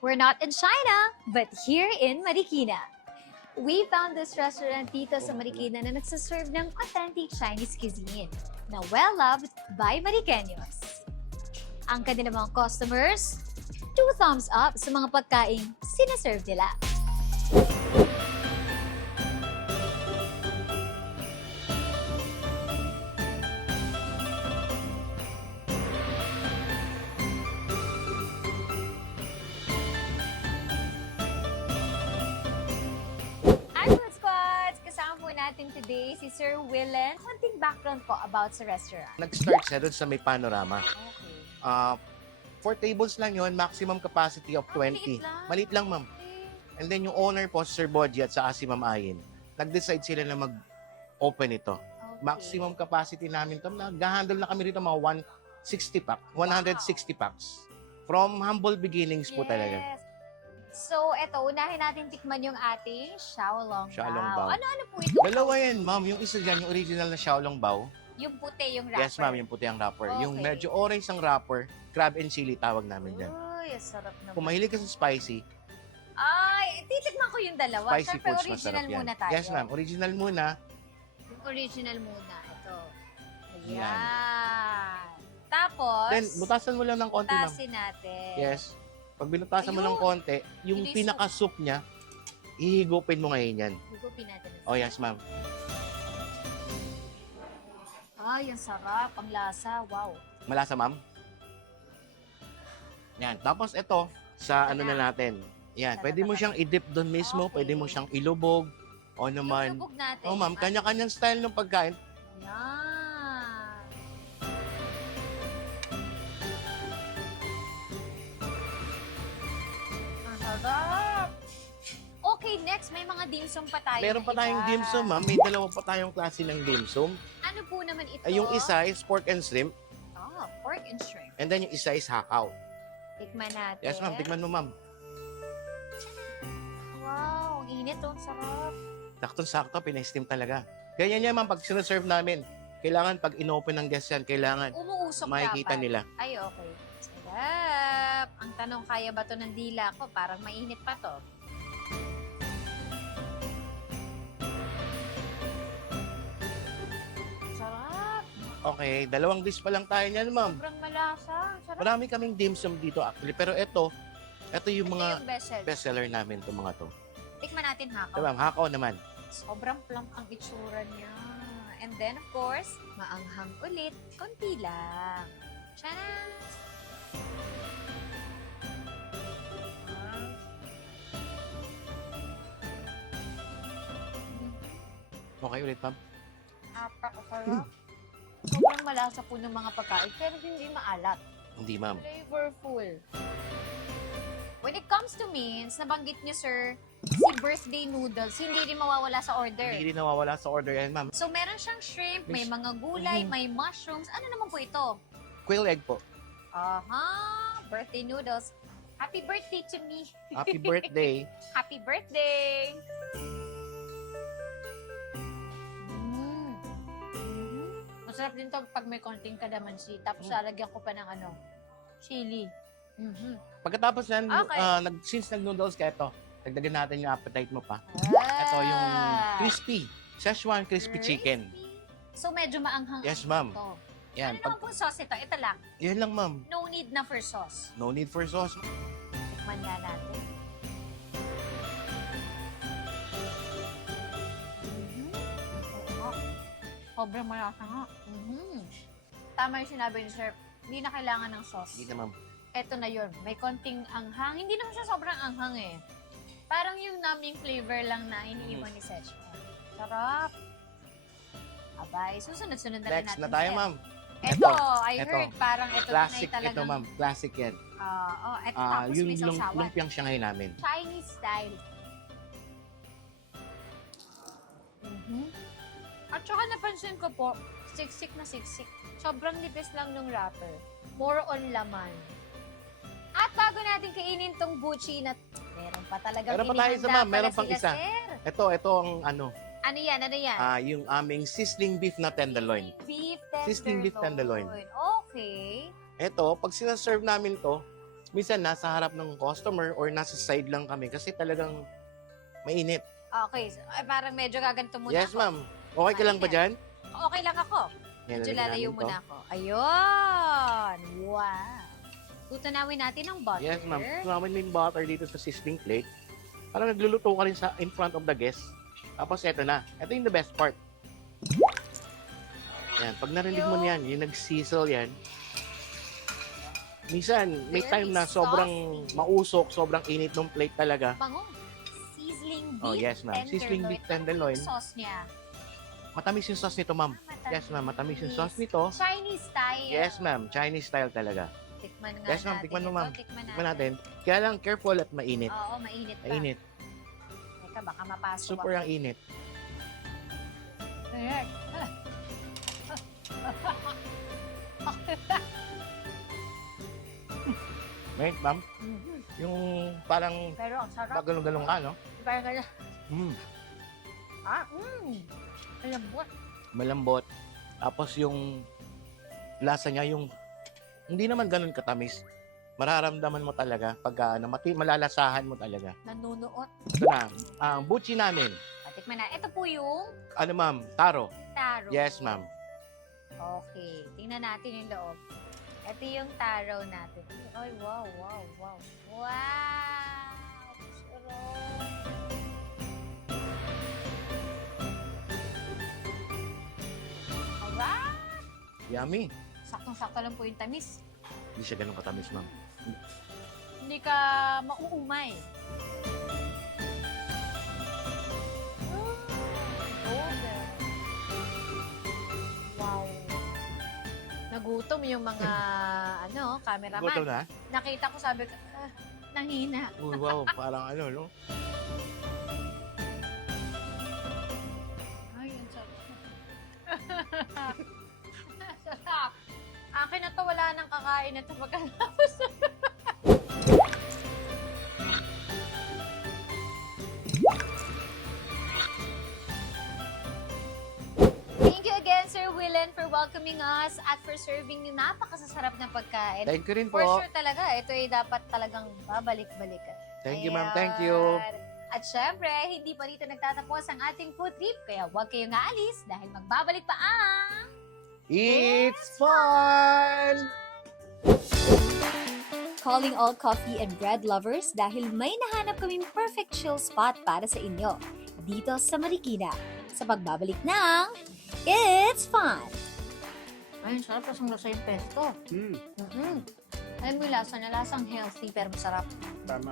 We're not in China, but here in Marikina. We found this restaurant dito sa Marikina na nagsaserve ng authentic Chinese cuisine na well-loved by Mariqueños. Ang kanilang mga customers, 2 thumbs up sa mga pagkain sinaserve nila. Hi, Food Squads! Kasama po natin today si Sir Willen. Konting background po about sa restaurant. Nag-start siya doon sa may panorama. Okay. 4 tables lang yon, maximum capacity of 20. Maliit lang, ma'am. Okay. And then yung owner po, Sir Bodji at saka si Ma'am Ayin, nag-decide sila na mag-open ito. Okay. Maximum capacity namin to, nag-handle na kami rito mga 160 pack, 160 packs. From humble beginnings po talaga. Yes. So, eto, unahin natin tikman yung ating Xiaolong Xiaolong Bao. Bao. Ano-ano po ito? Dalawa yan, ma'am. Yung isa dyan, yung original na Xiaolong Bao. Yung puti, yung wrapper. Yes, ma'am, yung puti ang wrapper. Yung Okay. medyo orange ang wrapper, crab and chili tawag namin dyan. Uy, sarap naman. Kung mahilig ka sa spicy, Ay, titikman ko yung dalawa. spicy Siyempre, foods, original masarap yan. muna tayo. Yes, ma'am. Original muna. Yung original muna. Ito. Ayan. Yan. Tapos, Then, butasan mo lang ng konti, ma'am. butasin natin. Yes. Pag binutasan mo ng Ayun. konti, yung Hindi pinaka-soup niya, ihigupin mo ngayon yan. Higupin natin. Oh, yes, ma'am. Ay, ang sarap. Ang lasa. Wow. Malasa, ma'am? Yan. Tapos ito, sa ano na natin. Yan. Pwede mo siyang i-dip doon mismo. Okay. Pwede mo siyang ilubog. O naman. Lubog natin. Oh, ma'am. Kanya-kanyang style ng pagkain. Yan. Ang sarap. Okay, next, may mga dim sum pa tayo. Meron na pa tayong iba. dim sum, ma'am. May dalawa pa tayong klase ng dim sum. Ano po naman ito? Ay, yung isa is pork and shrimp. Oh, pork and shrimp. And then yung isa is hakaw. Tikman natin. Yes, ma'am. Tikman mo, ma'am. Wow, ang init oh, ang sarap. Saktong-sakto, pina-steam talaga. Ganyan yan, ma'am. Pag sinaserve namin, kailangan pag in-open ng guest yan, kailangan Umuusok makikita dapat. nila. Ay, okay. Sarap. Ang tanong, kaya ba to ng dila ko? Parang mainit pa to. Sarap. Okay, dalawang dish pa lang tayo niyan, ma'am. Sobrang malasa. Sarap. Marami kaming dim sum dito actually. Pero ito yung Ito mga yung bestseller. bestseller namin, itong mga to. Tikman natin Ito, hakaw. ma'am, hakaw naman. Sobrang plump ang itsura niya. And then, of course, maanghang ulit. Konti lang. Tcharan! Okay ulit, ma'am. Napakasarap. Sobrang malasa po ng mga pagkain, pero hindi maalat. Hindi, ma'am. Flavorful. When it comes to means, nabanggit niyo, sir, si birthday noodles, hindi rin mawawala sa order. Hindi rin nawawala sa order yan, ma'am. So, meron siyang shrimp, may Miss- mga gulay, Mhm. may mushrooms. Ano naman po ito? Quail egg po. Aha! Birthday noodles. Happy birthday to me. Happy birthday. Happy birthday! Masarap din to pag may konting kalamansi. Tapos lalagyan ko pa ng chili. Pagkatapos yan, Okay. since nag-noodles ka, ito, dagdagan natin yung appetite mo pa. Ah! Ito yung crispy. Szechuan crispy chicken. So medyo maanghang. Yes, ma'am. To. Yan. Ano naman po sauce ito? Ito lang. Yan lang, ma'am. No need na for sauce. No need for sauce. Tikman nga natin. Oo nga. Sobrang malasa nga. Tama yung sinabi ni Sir. Hindi na kailangan ng sauce. Hindi na, ma'am. Eto na yun. May konting anghang. Hindi naman siya sobrang anghang eh. Parang yung naming flavor lang na iniiwan ni Szechuan. Sarap. Abay, susunod-sunod na lang Next natin. na tayo, Chef. ma'am. Eto, I Eto. heard parang ito Classic na talagang... ito, ma'am. Classic yan. Eto tapos Yung may sausawan. lumpiang Shanghai namin. Chinese style. At saka napansin ko po, siksik na siksik. Sobrang nipis lang ng wrapper. More on laman. At bago natin kainin tong buchi na meron pa talaga Meron pa tayo isa, ma'am. Meron pang isa. Sir. Ito ang ano, Ano yan? Ano yan? yung aming sizzling beef na tenderloin. Beef tenderloin. Sizzling beef tenderloin. Okay. Ito, pag sinaserve namin to, minsan nasa harap ng customer or nasa side lang kami kasi talagang mainit. Okay. So, ay, parang medyo gaganto muna Yes, ako. ma'am. Okay ka lang ba dyan? Okay lang ako. Yan, Medyo lalagyan lalayo namin to. muna ako. Ayun! Wow! Tutunawin natin ang butter. Yes, ma'am. Sumamit mo yung butter dito sa sizzling plate. Parang nagluluto ka rin in front of the guest. Tapos eto na. Ito yung the best part. Yan. Pag narinig mo yan, yung nag-sizzle yan. Minsan, may Very time na sobrang saucy. mausok, sobrang init ng plate talaga. Bango. Sizzling beef Oh, yes, ma'am. Sizzling beef tenderloin. Ano yung sauce niya? Matamis yung sauce nito, ma'am. Matamis. Yes, ma'am. Matamis yung sauce nito. Chinese style. Yes, ma'am. Chinese style talaga. Tikman nga Yes, ma'am. natin. Tikman mo, ito. ma'am. Tikman Tikman natin. Kaya lang, careful at mainit. Oo, mainit pa. Mainit. Teka, baka mapasok Super ang init. Ayan. Right, ma'am? Mhm. Yung parang Pero ang sarap. pagalong-galong ka, no? Parang kaya, Mm. alam mo, Malambot. Tapos yung lasa niya, yung hindi naman ganun katamis. Mararamdaman mo talaga pag malalasahan mo talaga. nanunuot. Ito na, ang buchi namin. Tikman na. Ito po yung Ano, ma'am? Taro. taro. Yes, ma'am. Okay. Tingnan natin yung loob. Ito yung taro natin. Ay, wow, wow, wow. Wow! Sarap. Alright! Yummy. Saktong-sakto lang po yung tamis. Hindi siya ganun katamis, ma'am. Hindi ka mauumay. Wow. Nagutom yung mga cameraman. Gutom na? Nakita ko, sabi ko, nanghina. Uy, wow. Parang ano, no? Ay, ang sarap. Sarap. Akin na to, wala nang kakain na to pagkatapos. Thank you again, Sir Willen, for welcoming us at for serving yung napakasasarap na pagkain. Thank you rin For po. sure talaga, ito ay dapat talagang babalik-balikan. Thank you, ma'am. Thank Ayan. you. At syempre, hindi pa rito nagtatapos ang ating food trip, kaya huwag kayong aalis dahil magbabalik pa ang... It's fun! Calling all coffee and bread lovers dahil may nahanap kaming perfect chill spot para sa inyo dito sa Marikina sa pagbabalik ng It's Fun! Ay, sarap. Lasang-lasa yung pesto. Alam mo yung lasa na lasang healthy pero masarap. Tama.